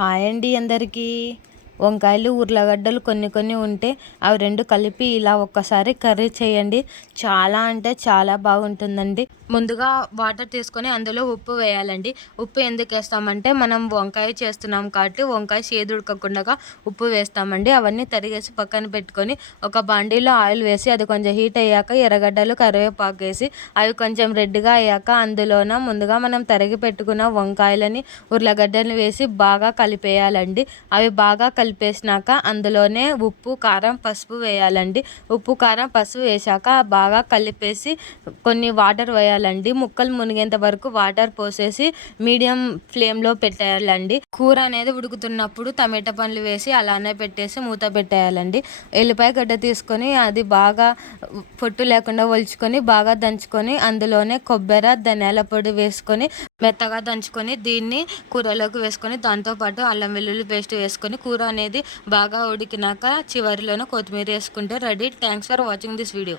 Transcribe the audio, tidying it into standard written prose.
Hi అండి అందరికీ. వంకాయలు, ఉర్లగడ్డలు కొన్ని కొన్ని ఉంటే అవి 2 కలిపి ఇలా ఒక్కసారి కర్రీ చేయండి. చాలా అంటే చాలా బాగుంటుందండి. ముందుగా వాటర్ తీసుకొని అందులో ఉప్పు వేయాలండి. ఉప్పు ఎందుకు వేస్తామంటే మనం వంకాయ చేస్తున్నాం కాబట్టి వంకాయ చేదు ఉడకకుండా ఉప్పు వేస్తామండి. అవన్నీ తరిగేసి పక్కన పెట్టుకొని ఒక బాండీలో ఆయిల్ వేసి అది కొంచెం హీట్ అయ్యాక ఎర్రగడ్డలు, కరివేపాకు వేసి అవి కొంచెం రెడ్గా అయ్యాక అందులోన ముందుగా మనం తరిగి పెట్టుకున్న వంకాయలని, ఉర్లగడ్డలు వేసి బాగా కలిపేయాలండి. అవి బాగా కలిపేసినాక అందులోనే ఉప్పు, కారం, పసుపు వేయాలండి. ఉప్పు, కారం, పసుపు వేసాక బాగా కలిపేసి కొన్ని వాటర్ వేయాలండి. ముక్కలు మునిగేంత వరకు వాటర్ పోసేసి మీడియం ఫ్లేమ్లో పెట్టేయాలండి. కూర అనేది ఉడుకుతున్నప్పుడు టమాటా పండ్లు వేసి అలానే పెట్టేసి మూత పెట్టేయాలండి. ఎల్లిపాయ గడ్డ తీసుకొని అది బాగా పొట్టు లేకుండా ఒలుచుకొని బాగా దంచుకొని అందులోనే కొబ్బరి, ధనియాల పొడి వేసుకొని మెత్తగా దంచుకొని దీన్ని కూరలోకి వేసుకొని దాంతోపాటు అల్లం వెల్లుల్లి పేస్ట్ వేసుకొని కూర అనేది బాగా ఉడికినాక చివరిలోనే కొత్తిమీర వేసుకుంటే ready. Thanks for watching this video.